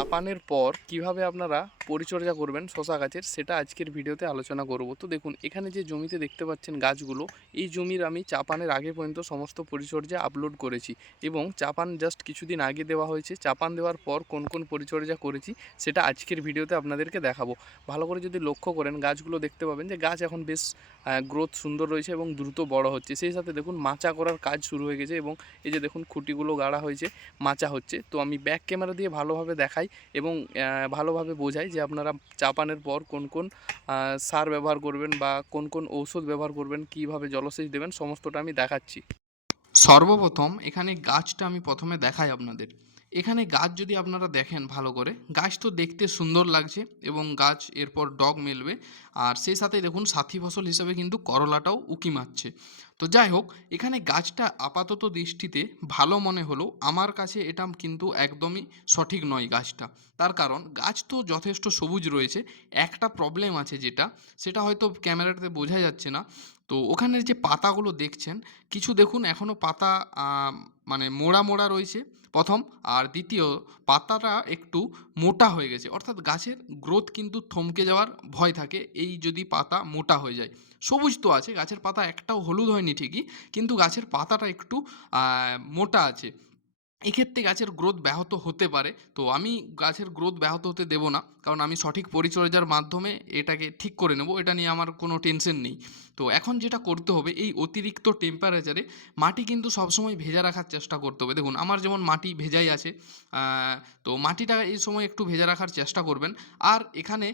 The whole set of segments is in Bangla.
চাপানের পর কীভাবে আপনারা পরিচর্যা করবেন শশা গাছের, সেটা আজকের ভিডিওতে আলোচনা করব। তো দেখুন, এখানে যে জমিতে দেখতে পাচ্ছেন গাছগুলো, এই জমির আমি চাপানের আগে পর্যন্ত সমস্ত পরিচর্যা আপলোড করেছি এবং চাপান জাস্ট কিছুদিন আগে দেওয়া হয়েছে। চাপান দেওয়ার পর কোন কোন পরিচর্যা করেছি, সেটা আজকের ভিডিওতে আপনাদেরকে দেখাবো। ভালো করে যদি লক্ষ্য করেন, গাছগুলো দেখতে পাবেন যে গাছ এখন বেশ গ্রোথ সুন্দর রয়েছে এবং দ্রুত বড় হচ্ছে। সেই সাথে দেখুন, মাচা করার কাজ শুরু হয়ে গেছে এবং এই যে দেখুন, খুঁটিগুলো গাড়া হয়েছে, মাচা হচ্ছে। তো আমি ব্যাক ক্যামেরা দিয়ে ভালোভাবে দেখাই এবং ভালোভাবে বোঝাই যে আপনারা চাপানের পর কোন কোন সার ব্যবহার করবেন বা কোন কোন ঔষধ ব্যবহার করবেন, কীভাবে জলসেচ দেবেন, সমস্তটা আমি দেখাচ্ছি। সর্বপ্রথম এখানে গাছটা আমি প্রথমে দেখাই আপনাদের। এখানে গাছ যদি আপনারা দেখেন ভালো করে, গাছ তো দেখতে সুন্দর লাগছে এবং গাছ এরপর ডগ মেলবে। আর সেই সাথে দেখুন সাথী ফসল হিসেবে কিন্তু করলাটাও উকি মারছে। তো যাই হোক এখানে গাছটা আপাতত দৃষ্টিতে ভালো মনে হলেও আমার কাছে এটা কিন্তু একদমই সঠিক নয় গাছটা। তার কারণ, গাছ তো যথেষ্ট সবুজ রয়েছে। একটা প্রবলেম আছে যেটা, সেটা হয়তো ক্যামেরাতে বোঝা যাচ্ছে না। তো ওখানের যে পাতাগুলো দেখছেন, কিছু দেখুন এখনও পাতা মানে মোড়া মোড়া রয়েছে। প্রথম আর দ্বিতীয়, পাতাটা একটু মোটা হয়ে গেছে। অর্থাৎ গাছের গ্রোথ কিন্তু থমকে যাওয়ার ভয় থাকে। এই যদি পাতা মোটা হয়ে যায় সবুজ তো আছে, গাছের পাতা একটাও হলুদ হয়নি ঠিকই, কিন্তু গাছের পাতাটা একটু মোটা আছে। এক্ষেত্রে গাছের গ্রোথ ব্যাহত হতে পারে। তো আমি গাছের গ্রোথ ব্যাহত হতে দেবো না, কারণ আমি সঠিক পরিচর্যার মাধ্যমে এটাকে ঠিক করে নেব, এটা নিয়ে আমার কোনো টেনশন নেই। তো এখন যেটা করতে হবে, এই অতিরিক্ত টেম্পারেচারে মাটি কিন্তু সবসময় ভেজা রাখার চেষ্টা করতে হবে। দেখুন, আমার যেমন মাটি ভেজাই আছে তো মাটিটা এই সময় একটু ভেজা রাখার চেষ্টা করবেন। আর এখানে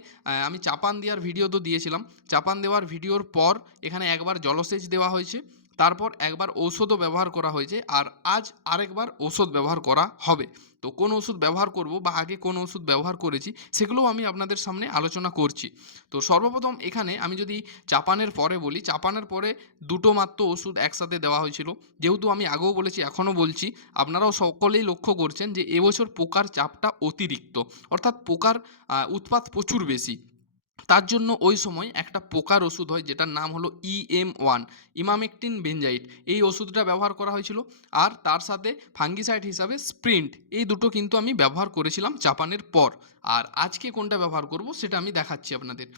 আমি চাপান দেওয়ার ভিডিও তো দিয়েছিলাম। চাপান দেওয়ার ভিডিওর পর এখানে একবার জলসেচ দেওয়া হয়েছে। তারপর একবার ঔষধও ব্যবহার করা হয়েছে আর আজ আরেকবার ঔষধ ব্যবহার করা হবে। তো কোন ওষুধ ব্যবহার করব বা আগে কোন ওষুধ ব্যবহার করেছি সেগুলোও আমি আপনাদের সামনে আলোচনা করছি। তো সর্বপ্রথম এখানে আমি যদি চাপানের পরে বলি, চাপানের পরে দুটো মাত্র ওষুধ একসাথে দেওয়া হয়েছিল। যেহেতু আমি আগেও বলেছি, এখনও বলছি, আপনারাও সকলেই লক্ষ্য করছেন যে এবছর পোকার চাপটা অতিরিক্ত। অর্থাৎ পোকার উৎপাত প্রচুর বেশি। তার জন্য ওই সময় একটা পোকার ওষুধ হয়, যেটার নাম হলো ইএম ওয়ান ইমামেকটিন বেঞ্জাইট এই ওষুধটা ব্যবহার করা হয়েছিল। আর তার সাথে ফাঙ্গিসাইড হিসাবে স্প্রিন্ট, এই দুটো কিন্তু আমি ব্যবহার করেছিলাম চাপানের পর। আর আজকে কোনটা ব্যবহার করব সেটা আমি দেখাচ্ছি আপনাদের।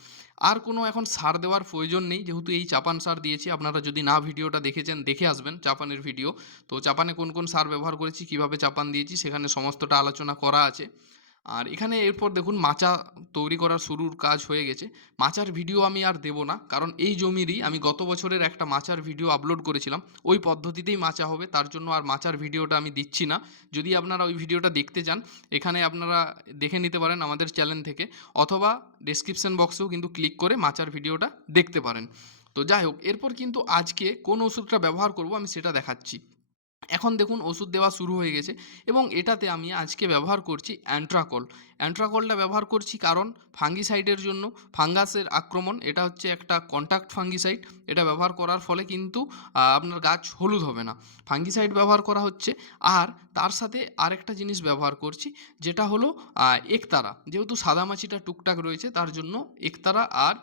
আর কোনো এখন সার দেওয়ার প্রয়োজন নেই, যেহেতু এই চাপান সার দিয়েছি। আপনারা যদি না ভিডিওটা দেখেছেন, দেখে আসবেন চাপানের ভিডিও। তো চাপানে কোন কোন সার ব্যবহার করেছি, কীভাবে চাপান দিয়েছি, সেখানে সমস্তটা আলোচনা করা আছে। আর এখানে এরপর দেখুন মাচা তৈরি করার শুরুর কাজ হয়ে গেছে। মাচার ভিডিও আমি আর দেবো না, কারণ এই জমিরই আমি গত বছরের একটা মাচার ভিডিও আপলোড করেছিলাম। ওই পদ্ধতিতেই মাচা হবে, তার জন্য আর মাচার ভিডিওটা আমি দিচ্ছি না। যদি আপনারা ওই ভিডিওটা দেখতে চান, এখানে আপনারা দেখে নিতে পারেন আমাদের চ্যানেল থেকে, অথবা ডেসক্রিপশন বক্সেও কিন্তু ক্লিক করে মাচার ভিডিওটা দেখতে পারেন। তো যাই হোক, এরপর কিন্তু আজকে কোন ওষুধটা ব্যবহার করব আমি সেটা দেখাচ্ছি। এখন দেখুন ওষুধ দেওয়া শুরু হয়ে গেছে এবং এটাতে আমি আজকে ব্যবহার করছি অ্যান্ট্রাকল। অ্যান্ট্রাকলটা ব্যবহার করছি কারণ ফাঙ্গিসাইডের জন্য, ফাঙ্গাসের আক্রমণ, এটা হচ্ছে একটা কন্ট্যাক্ট ফাঙ্গিসাইড এটা ব্যবহার করার ফলে কিন্তু আপনার গাছ হলুদ হবে না। ফাঙ্গিসাইড ব্যবহার করা হচ্ছে আর তার সাথে আরেকটা জিনিস ব্যবহার করছি, যেটা হলো একতারা। যেহেতু সাদামাছিটা টুকটাক রয়েছে, তার জন্য একতারা আর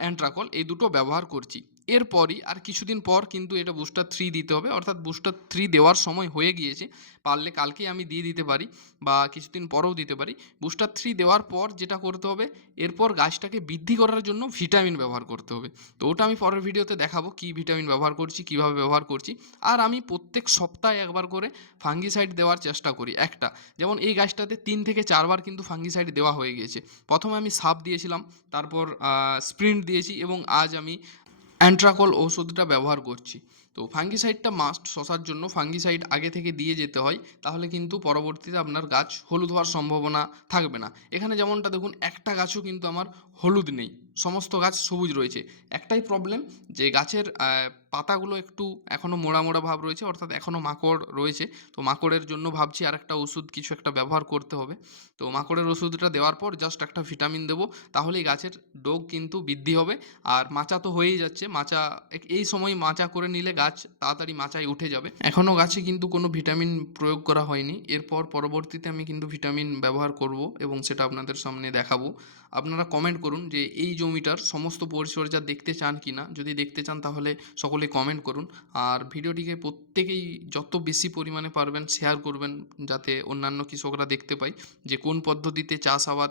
অ্যান্ট্রাকল এই দুটো ব্যবহার করছি। এরপরই আর কিছুদিন পর কিন্তু এটা বুস্টার থ্রি দিতে হবে। অর্থাৎ বুস্টার থ্রি দেওয়ার সময় হয়ে গিয়েছে। পারলে কালকেই আমি দিয়ে দিতে পারি বা কিছুদিন পরেও দিতে পারি। বুস্টার থ্রি দেওয়ার পর যেটা করতে হবে, এরপর গাছটাকে বৃদ্ধি করার জন্য ভিটামিন ব্যবহার করতে হবে। তো ওটা আমি পরের ভিডিওতে দেখাবো, কী ভিটামিন ব্যবহার করছি, কীভাবে ব্যবহার করছি। আর আমি প্রত্যেক সপ্তাহে একবার করে ফাঙ্গিসাইড দেওয়ার চেষ্টা করি। একটা, যেমন এই গাছটাতে তিন থেকে চারবার কিন্তু ফাঙ্গিসাইড দেওয়া হয়ে গিয়েছে। প্রথমে আমি সাপ দিয়েছিলাম, তারপর স্প্রিন্ট দিয়েছি এবং আজ আমি অ্যান্ট্রাকল ওষুধটা ব্যবহার করছি। তো ফাঙ্গিসাইডটা মাস্ট শশার জন্য ফাঙ্গিসাইড আগে থেকে দিয়ে যেতে হয়, তাহলে কিন্তু পরবর্তীতে আপনার গাছ হলুদ হওয়ার সম্ভাবনা থাকবে না। এখানে যেমনটা দেখুন, একটা গাছও কিন্তু আমার হলুদ নেই। সমস্ত গাছ সবুজ রয়েছে। একটাই প্রবলেম যে গাছের পাতাগুলো একটু এখনও মোড়া মোড়া ভাব রয়েছে, অর্থাৎ এখনও মাকড় রয়েছে। তো মাকড়ের জন্য ভাবছি আর একটা ওষুধ কিছু একটা ব্যবহার করতে হবে। তো মাকড়ের ওষুধটা দেওয়ার পর জাস্ট একটা ভিটামিন দেবো, তাহলেই গাছের ডোগ কিন্তু বৃদ্ধি হবে। আর মাচা তো হয়েই যাচ্ছে, মাচা এই সময় মাচা করে নিলে গাছ তাড়াতাড়ি মাচায় উঠে যাবে। এখনও গাছে কিন্তু কোনো ভিটামিন প্রয়োগ করা হয়নি। এরপর পরবর্তীতে আমি কিন্তু ভিটামিন ব্যবহার করব এবং সেটা আপনাদের সামনে দেখাবো। আপনারা কমেন্ট করুন যে এই জমিটার সমস্ত পরিচর্যা দেখতে চান কি না, যদি দেখতে চান তাহলে সকলে কমেন্ট করুন। আর ভিডিওটিকে প্রত্যেকেই যত বেশি পরিমাণে পারবেন শেয়ার করবেন, যাতে অন্যান্য কৃষকরা দেখতে পায় যে কোন পদ্ধতিতে চাষাবাদ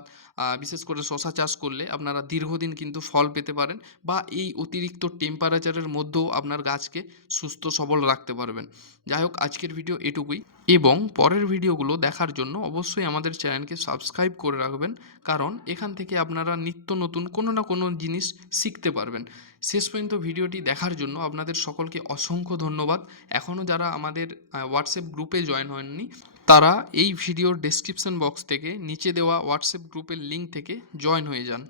বিশেষ করে শশা চাষ করলে আপনারা দীর্ঘদিন কিন্তু ফল পেতে পারেন বা এই অতিরিক্ত টেম্পারেচারের মধ্যেও আপনার গাছকে সুস্থ সবল রাখতে পারবেন। যাই হোক, আজকের ভিডিও এটুকুই। এবং পরের ভিডিওগুলো দেখার জন্য অবশ্যই আমাদের চ্যানেলকে সাবস্ক্রাইব করে রাখবেন, কারণ এখান থেকে আপনারা নিত্য নতুন কোনো না কোনো জিনিস শিখতে পারবেন। শেষ পর্যন্ত ভিডিওটি দেখার জন্য আপনাদের সকলকে অসংখ্য ধন্যবাদ। এখনও যারা আমাদের হোয়াটসঅ্যাপ গ্রুপে জয়েন হননি তারা এই ভিডিওর ডেসক্রিপশন বক্স থেকে নিচে দেওয়া হোয়াটসঅ্যাপ গ্রুপের লিঙ্ক থেকে জয়েন হয়ে যান।